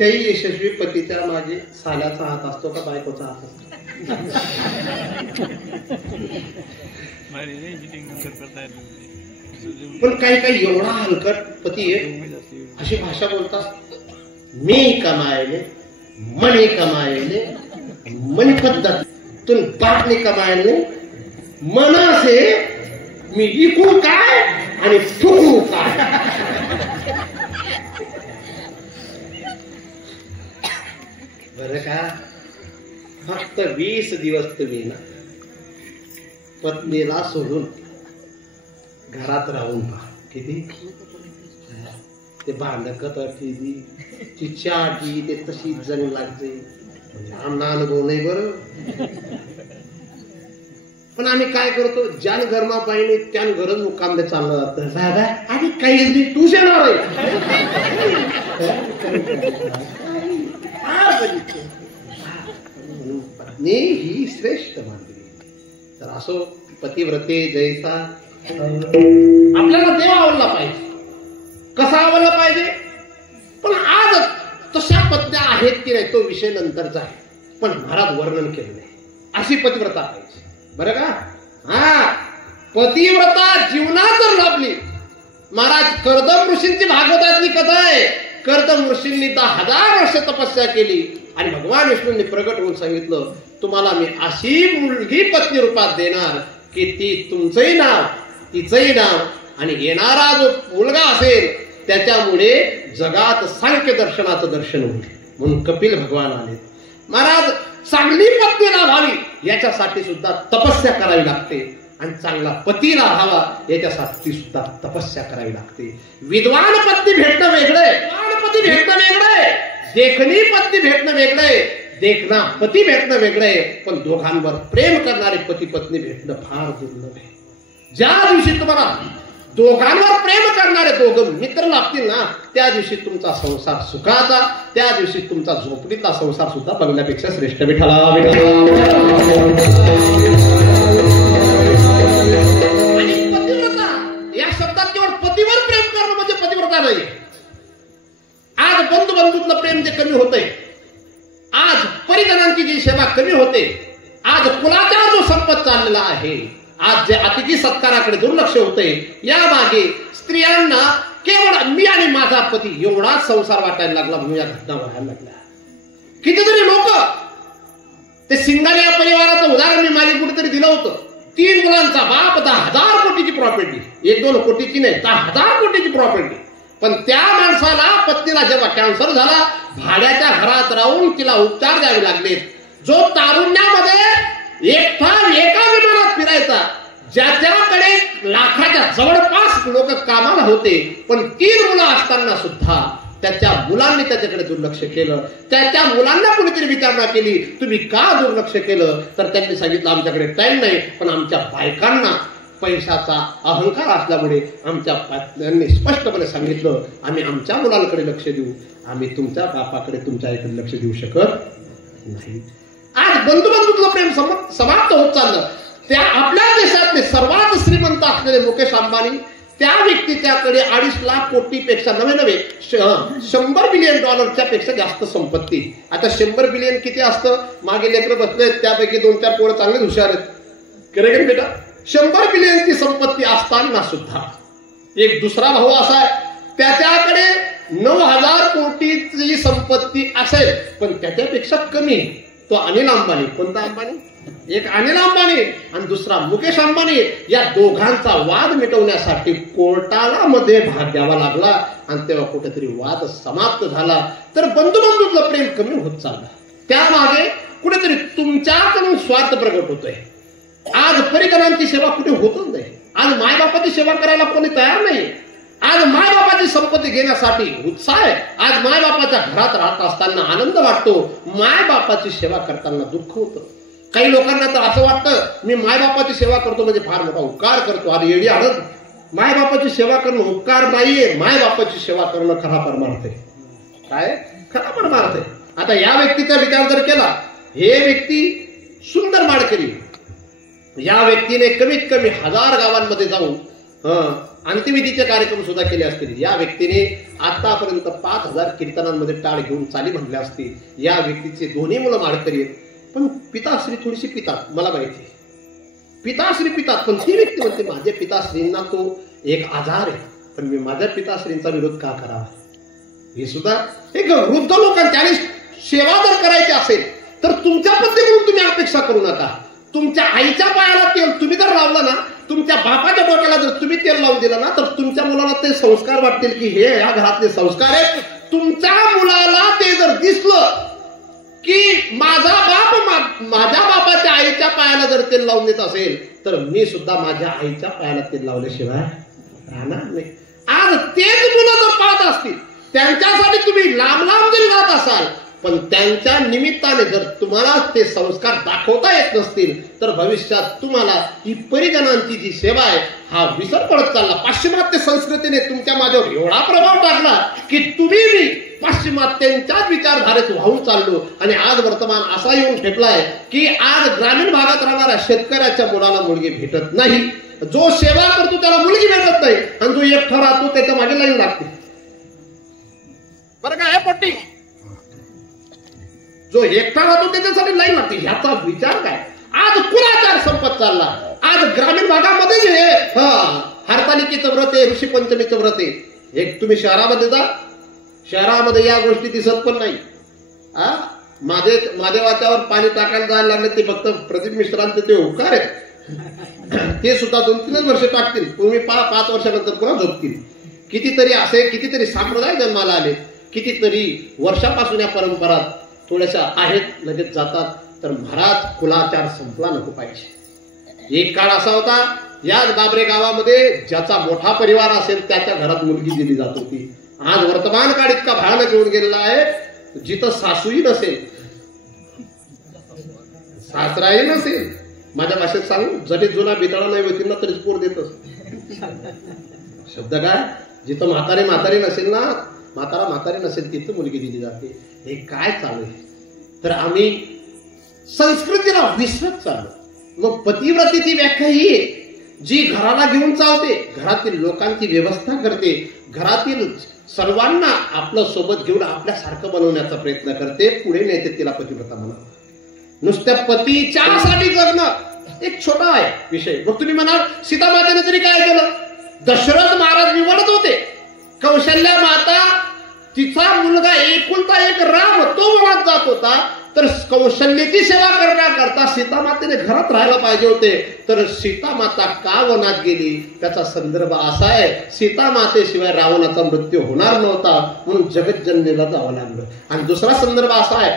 कोणत्याही यशस्वी पतीच्या मागे साल्याचा हात असतो का बायकोचा हात असतो? पण काही काही एवढा हलकट पती आहे, अशी भाषा बोलतात, मी कमायले मनी कमायले मनी पद्धतीतून बापने कमायले मनासे मी इकू काय आणि फुकू काय. बरं का, फक्त 20 दिवस तुम्ही ना पत्नीला सोडून घरात राहून पहा. किती ते भांडकत ती चिचाटी ते तशी जण लागते. आमना अनुभव नाही बरं. पण आम्ही काय करतो, ज्यान घरमा पाहिजे त्यान घरच मुक्कामले चाललं जातं. दादा आधी काही तूच येणार आहे. पत्नी ही श्रेष्ठ मानली. तर असो पतिव्रते जैसा आपल्याला देव आवडला पाहिजे. कसा आवडला पाहिजे? पण आज तशा पत्न्या आहेत की नाही तो विषय नंतरचा आहे. पण महाराज वर्णन केलं नाही. अशी पतिव्रता पाहिजे. बरं का? हा, पतिव्रता जीवनात जर लाभली. महाराज कर्दम ऋषींची भागवतातली कथा आहे. कर्दम ऋषींनी 10,000 वर्ष तपस्या केली आणि भगवान विष्णूंनी प्रगट होऊन सांगितलं, तुम्हाला मी अशी मुलगी पत्नी रूपात देणार की ती तुमचंही नाव तिचंही नाव आणि येणारा जो मुलगा असेल त्याच्यामुळे जगात सांख्य दर्शनाचं दर्शन होईल. म्हणून कपिल भगवान आले. महाराज चांगली पत्नी लाभावी याच्यासाठी सुद्धा तपस्या करावी लागते आणि चांगला पती लाभावा याच्यासाठी सुद्धा तपस्या करावी लागते. विद्वान पत्नी भेटणं वेगळंय, विद्वान पती भेटणं वेगळंय, देखणी पत्नी भेटणं वेगळंय, देखना पती भेटणं वेगळंय. पण दोघांवर प्रेम करणारे पती पत्नी भेटणं फार दुर्लभ आहे. ज्या दिवशी तुम्हाला दोघांवर प्रेम करणारे दोघं मित्र लागतील ना, त्या दिवशी तुमचा संसार सुखाचा, त्या दिवशी तुमचा झोपडीतला संसार सुद्धा बघण्यापेक्षा श्रेष्ठ विठ्ठला. आणि पतिव्रता या शब्दात केवळ पतीवर प्रेम करणं म्हणजे पतिव्रता नाही. आज बंधुबंधूतलं प्रेम जे कमी होतंय, आज परिजनांची जी सेवा कमी होते, आज कुलाचा जो संपत चाललेला आहे, आज जे अतिथी सत्काराकडे दुर्लक्ष होते, या मागे स्त्रियांना केवळ मी आणि माझा पती एवढाच संसार वाटायला लागला म्हणून या घटना व्हायला लागल्या. कितीतरी लोक, ते सिंगाने या परिवाराचं उदाहरण मी मागे कुठेतरी दिलं होतं. 3 मुलांचा बाप, 10,000 कोटीची प्रॉपर्टी, 1-2 कोटीची नाही, 10,000 कोटीची प्रॉपर्टी. पण त्या माणसाला पत्नीला जेव्हा कॅन्सर झाला, भाड्याच्या घरात राहून तिला उपचार द्यावे लागले. जो तारुण्यामध्ये एकटा एका विमानात फिरायचा, ज्याच्याकडे लाखाच्या जवळपास लोक कामाला होते, पण 3 मुलं असताना सुद्धा त्याच्या मुलांनी त्याच्याकडे दुर्लक्ष केलं. त्याच्या मुलांना कुणीतरी विचारणा केली, तुम्ही का दुर्लक्ष केलं? तर त्यांनी सांगितलं, आमच्याकडे टाइम नाही, पण आमच्या बायकांना पैशाचा अहंकार असल्यामुळे आमच्या पत्न्यांनी स्पष्टपणे सांगितलं, आम्ही आमच्या मुलांकडे लक्ष देऊ, आम्ही तुमच्या बापाकडे तुमच्या आईकडे लक्ष देऊ शकत नाही. आज बंधुबंधूतलं प्रेम समाप्त होत चाललं. त्या आपल्या देशातले सर्वात श्रीमंत असलेले मुकेश अंबानी, त्या व्यक्तीच्याकडे 2.5 लाख कोटीपेक्षा नवे 100 बिलियन डॉलरच्या पेक्षा जास्त संपत्ती. आता 100 बिलियन किती असतं? मागे लेकरं बसले, त्यापैकी 2-4 पोरं चांगले हुशार आहेत. खरे खरे बेटा, 100 बिलियनची संपत्ती असताना सुद्धा एक दुसरा भाऊ असा आहे, त्याच्याकडे 9,000 कोटीची संपत्ती असेल, पण त्याच्यापेक्षा कमी. तो अनिल अंबानी. कोणता अंबानी? एक अनिल अंबानी आणि दुसरा मुकेश अंबानी. या दोघांचा वाद मिटवण्यासाठी कोर्टाला मध्ये भाग द्यावा लागला आणि तेव्हा कुठेतरी वाद समाप्त झाला. तर बंधुबंधूतलं प्रेम कमी होत चाललं. त्यामागे कुठेतरी तुमच्याकडून स्वार्थ प्रगट होतोय. आज परिजनांची सेवा कुठे होतच नाही. आज मायबापाची सेवा करायला कोणी तयार नाही. आज मायबापाची संपत्ती घेण्यासाठी उत्साह आहे. आज मायबापाच्या घरात राहत असताना आनंद वाटतो, मायबापाची सेवा करताना दुःख होतं. काही लोकांना तर असं वाटतं, मी मायबापाची सेवा करतो म्हणजे फार मोठा उपकार करतो. अरे येडी हळद, मायबापाची सेवा करणं उपकार नाहीये, मायबापाची सेवा करणं खरा परमार्थ आहे. काय खरा परमार्थ आहे. आता या व्यक्तीचा विचार जर केला, हे व्यक्ती सुंदर माडकरी, या व्यक्तीने कमीत कमी 1000 गावांमध्ये जाऊन अंत्यविधीचे कार्यक्रम सुद्धा केले असतील. या व्यक्तीने आतापर्यंत 5000 कीर्तनांमध्ये टाळ घेऊन चाली म्हणले असतील. या व्यक्तीचे दोन्ही मुलं माळकरी आहेत, पण पिताश्री थोडीशी पितात, मला माहिती पिताश्री पितात, पण ती व्यक्ती म्हणते माझ्या पिताश्रींना तो एक आजार आहे, पण मी माझ्या पिताश्रींचा विरोध का करावा. हे सुद्धा एक वृद्ध लोकांची आणि सेवा जर करायची असेल तर तुमच्या पद्धतीकडून तुम्ही अपेक्षा करू नका. तुमच्या आईच्या पायाला तेल तुम्ही जर लावलं ना, तुमच्या बापाच्या डोक्याला जर तुम्ही तेल लावून दिलं ना, तर तुमच्या मुलाला ते संस्कार वाटतील की हे या घरातले संस्कार आहेत. तुमच्या मुलाला ते जर दिसलं की माझा बाप माझ्या बापाच्या आईच्या पायाला जर तेल लावून देत असेल तर मी सुद्धा माझ्या आईच्या पायाला तेल लावल्याशिवाय राहणार नाही. आज तेच मुलं जर पाहत असतील, त्यांच्यासाठी तुम्ही लांब लांब जरी जात असाल, पण त्यांच्या निमित्ताने जर तुम्हाला ते संस्कार दाखवता येत नसतील तर भविष्यात तुम्हाला ही परिजनांची जी सेवा आहे हा विसर पडत चालला. पाश्चिमात्य संस्कृतीने तुमच्या माझ्यावर एवढा प्रभाव टाकला की तुम्ही मी पाश्चिमात्यांच्याच विचारधारेत वाहून चाललो. आणि आज वर्तमान असा येऊन ठेपलाय की आज ग्रामीण भागात राहणाऱ्या शेतकऱ्याच्या मुलाला मुलगी भेटत नाही. जो सेवा करतो त्याला मुलगी भेटत नाही, आणि जो एकटा राहतो त्याच्या मागे लाईन लागते. बरं काय पट्टी, जो एकटा राहतो त्याच्यासाठी लाईन लागते. ह्याचा विचार काय? आज कुलाचार संपत चालला. आज ग्रामीण भागामध्ये जे हरतालिकेचं व्रत आहे, ऋषी पंचमीचं व्रत आहे, एक तुम्ही शहरामध्ये जा, शहरामध्ये या गोष्टी दिसत पण नाही. महादेवाच्यावर पाणी टाकायला जायला लागले ते फक्त प्रदीप मिश्रांचे ते उपकार आहेत. ते सुद्धा 2-3 वर्ष टाकतील, तुम्ही 5 वर्षानंतर पुन्हा झोपतील. कितीतरी असे कितीतरी संप्रदाय जन्माला आले, कितीतरी वर्षापासून या परंपरा थोड्याशा आहेत, लगेच जातात. तर महाराज कुलाचार संपला नको पाहिजे. एक काळ असा होता याच बाबरे गावामध्ये ज्याचा मोठा परिवार असेल त्याच्या घरात मुलगी दिली जात होती. आज वर्तमान काळ इतका भयानक येऊन गेलेला आहे, जिथं सासूही नसेल, सासराही नसेल, माझ्या भाषेत सांगू, जरी जुना बितळा नाही होती ना तरी पोर देतच. शब्द काय? जिथं म्हातारी नसेल ना, म्हातारी नसेल तिथं मुलगी दिली जाते. हे काय चालू आहे? तर आम्ही संस्कृतीला विसरत चाललो. मग पतिव्रतेची व्याख्या ही आहे जी घराला घेऊन चालते, घरातील लोकांची व्यवस्था करते, घरातील सर्वांना आपलं सोबत घेऊन आपल्यासारखं बनवण्याचा प्रयत्न करते, पुढे नेते, तिला पतिव्रता म्हणावं. नुसत्या पतीच्यासाठी जगणं एक छोटा आहे विषय. मग तुम्ही म्हणाल सीता मातेने तरी काय केलं? दशरथ महाराज निवडत होते, कौशल्या माता तिचा मुलगा एकुलता एक राम तो वनात जात होता, तर कौशल्याची सेवा करण्याकरता सीता मातेने घरात राहायला पाहिजे होते. तर सीता माता का वनात गेली त्याचा संदर्भ असा आहे, सीता मातेशिवाय रावणाचा मृत्यू होणार नव्हता म्हणून जगज्जननीला जावं लागलं. आणि दुसरा संदर्भ असा आहे,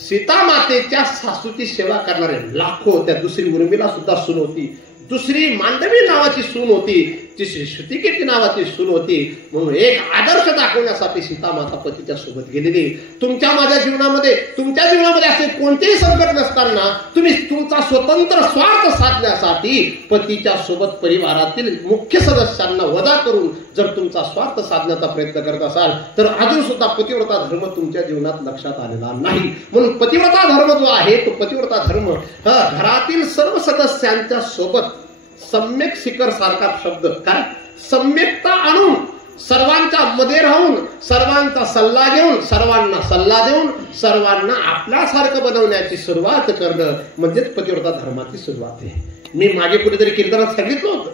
सीता मातेच्या सासूची सेवा करणारे लाखो, त्या दुसरी उर्मिला सुद्धा सून होती, दुसरी मांडवी नावाची सून होती, तिसरी श्रुतिकेती नावाची सून होती. म्हणून एक आदर्श दाखवण्यासाठी सीता माता पतीच्या सोबत गेलेली. तुमच्या माझ्या जीवनामध्ये, तुमच्या जीवनामध्ये असे कोणतेही संकट नसताना तुम्ही तुमचा स्वतंत्र स्वार्थ साधण्यासाठी पतीच्या सोबत परिवारातील मुख्य सदस्यांना वजा करून जर तुमचा स्वार्थ साधण्याचा प्रयत्न करत असाल तर अजून सुद्धा पतिव्रता धर्म तुमच्या जीवनात लक्षात आलेला नाही. म्हणून पतिव्रता धर्म जो आहे तो पतिव्रता धर्म घरातील सर्व सदस्यांच्या सोबत सम्यक शिखर सारखा शब्द काय, सम्यकता आणून सर्वांच्या मध्ये राहून सर्वांचा सल्ला घेऊन सर्वांना सल्ला देऊन सर्वांना आपल्यासारखं बनवण्याची सुरुवात करणं म्हणजेच पतिव्रता धर्माची सुरुवात आहे. मी मागे कुठेतरी कीर्तनात सांगितलं होतं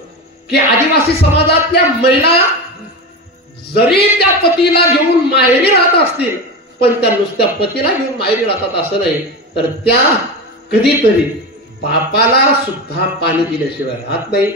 की आदिवासी समाजातल्या महिला जरी त्या पतीला घेऊन माहेरी राहत असतील, पण त्या नुसत्या पतीला घेऊन माहेरी राहतात असं नाही, तर त्या कधीतरी बापाला सुद्धा पाणी दिल्याशिवाय राहत नाही,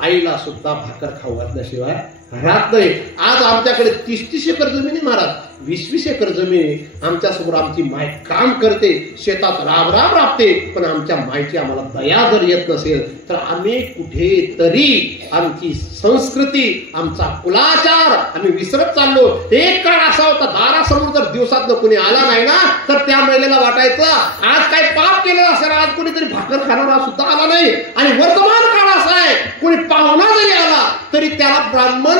आईला सुद्धा भाकर खाऊ घातल्याशिवाय राहत नाही. आज आमच्याकडे 30-30 एकर जमिनी महाराज, 20-20 एकर जमिनी आमच्यासमोर आमची माय काम करते, शेतात राब राबते, पण आमच्या मायची आम्हाला दया जर येत नसेल तर आम्ही कुठेतरी आमची संस्कृती, आमचा कुलाचार आम्ही विसरत चाललो. एक काळ असा होता, दारासमोर जर दिवसात कुणी आला नाही ना तर त्या महिलेला वाटायचं आज काय पाप केलं असेल, आज कोणीतरी भाकर खाणारा सुद्धा आला नाही. आणि वर्तमान काळ असा आहे, कोणी पाहुणा जरी आला तरी त्याला ब्राह्मण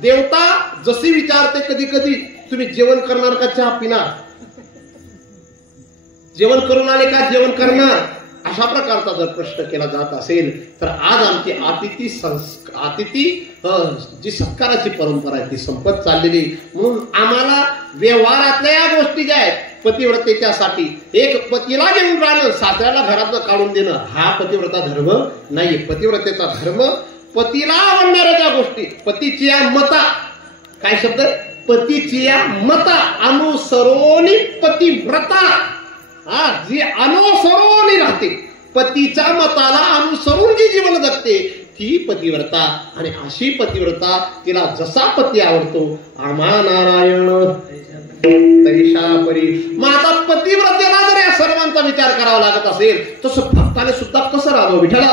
देवता जशी विचारते, कधी कधी तुम्ही जेवण करणार का चहा पिणार, जेवण करून आले का जेवण करणार, अशा प्रकारचा जर प्रश्न केला जात असेल तर आज आमची अतिथी जी सत्काराची परंपरा आहे ती संपत चाललेली. म्हणून आम्हाला व्यवहारातल्या या गोष्टी ज्या आहेत पतिव्रतेच्यासाठी, एक पतीला घेऊन राहणं, सासऱ्याला घरातनं काढून देणं, हा पतिव्रता धर्म नाही. पतिव्रतेचा धर्म पतीला आवडणाऱ्या ज्या गोष्टी, पतीची या मता, काय शब्द, पतीची या मता अनुसरोनी पतिव्रता, जी अनुसरोनी राहते, पतीच्या मताला अनुसरून जी जीवन जगते ती पतिव्रता. आणि अशी पतिव्रता तिला जसा पती आवडतो, आम्हा नारायण तैशा परी. मग आता पतिव्रतेला जर या सर्वांचा विचार करावा लागत असेल तसं भक्ताने सुद्धा कसं राहावं. विठ्ठला